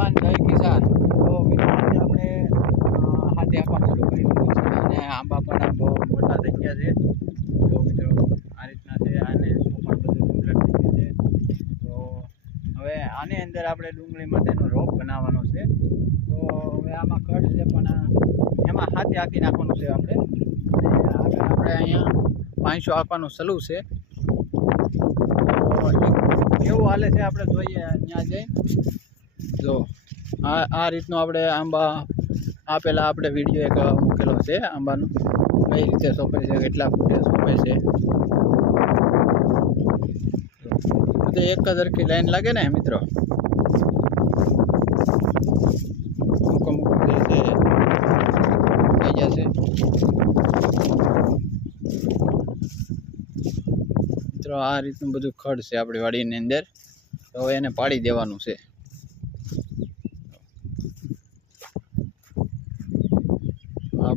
જવાન જય કિસાન. તો મિત્રો આપણે હાથે આપવાનું શરૂ કરી દીધું છે અને આંબા પણ બહુ મોટા થઈ ગયા છે. તો મિત્રો, આ રીતના છે, આને શું પણ બધું કમ્પ્લીટ થઈ ગયું છે. તો હવે આની અંદર આપણે ડુંગળી માટેનો રોપ બનાવવાનો છે. તો હવે આમાં કટ છે, પણ એમાં હાથે હાંકી નાખવાનું છે આપણે. આગળ આપણે અહીંયા પાંચસો આપવાનું સલું છે. કેવું હાલે છે, આપણે જોઈએ ત્યાં જઈ જો, આ આ રીતનો આપણે આંબા આપેલા આપણે વીડિયો એક મૂકેલો છે, આંબાનો. કઈ રીતે સોંપે છે, કેટલા ફૂટે સોંપે છે. એક જ સરખી લાઈન લાગે ને, મિત્રો? અમુક અમુક થઈ જશે. મિત્રો, આ રીતનું બધું ખડ છે આપણી વાડીની અંદર. તો હવે એને પાડી દેવાનું છે.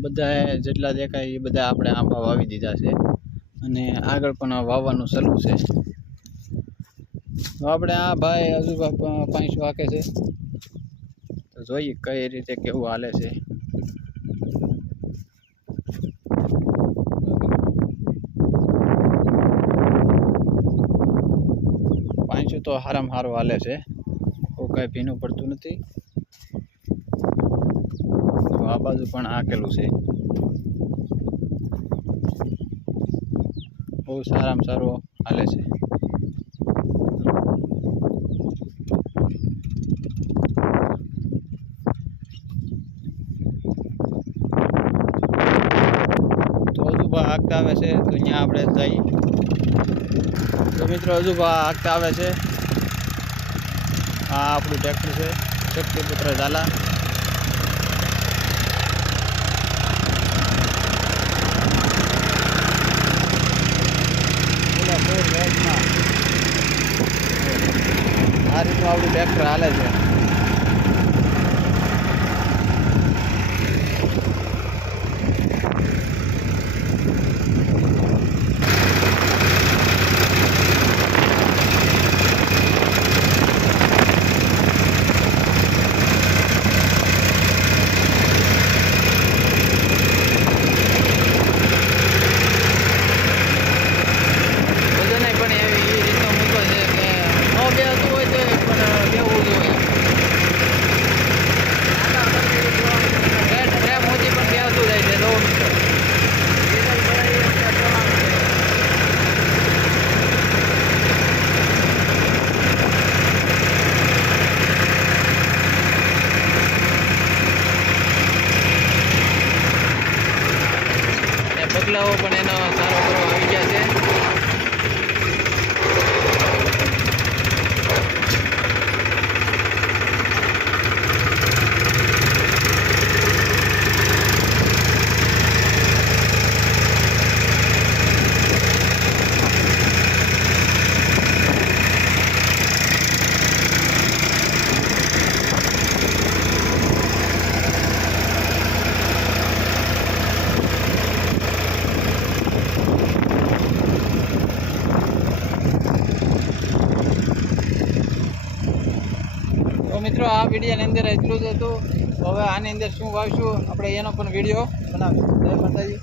બધા જેટલા દેખાય એ બધા આપણે આંબા વાવી દીધા છે. અને આગળ પણ વાવવાનું શરૂ છે. આપણે આ ભાઈ હજુ પાંચ વાકે છે? તો જોઈએ કઈ રીતે કેવું હાલે છે. પાંચસો તો હારામાં હારું હાલે છે. કોઈ કાંઈ ભીનું પડતું નથી. તો આ બાજુ પણ આકેલું છે. બહુ સારામાં સારું હાલે છે. આગતા આવે છે, તો અહીંયા આપણે જઈ તો મિત્રો હજુ આગતા આવે છે. આ આપણું ટ્રેક્ટર છે શક્તિપુત્ર ઝાલા. આ રીતનું આપણું ટ્રેક્ટર હાલે છે બધું નહીં પણ એવી એ રીતનો મૂકો છે કે ન બેહતું હોય તો પણ બેહવું જોઈએ રેડ રેમ મોતી પણ બેહતું જાય છે દો મિત્રો ને પગલાઓ મિત્રો, આ વિડીયોની અંદર એટલું જ હતું. હવે આની અંદર શું વાવશું આપણે એનો પણ વીડિયો બનાવીશું. જય માતાજી.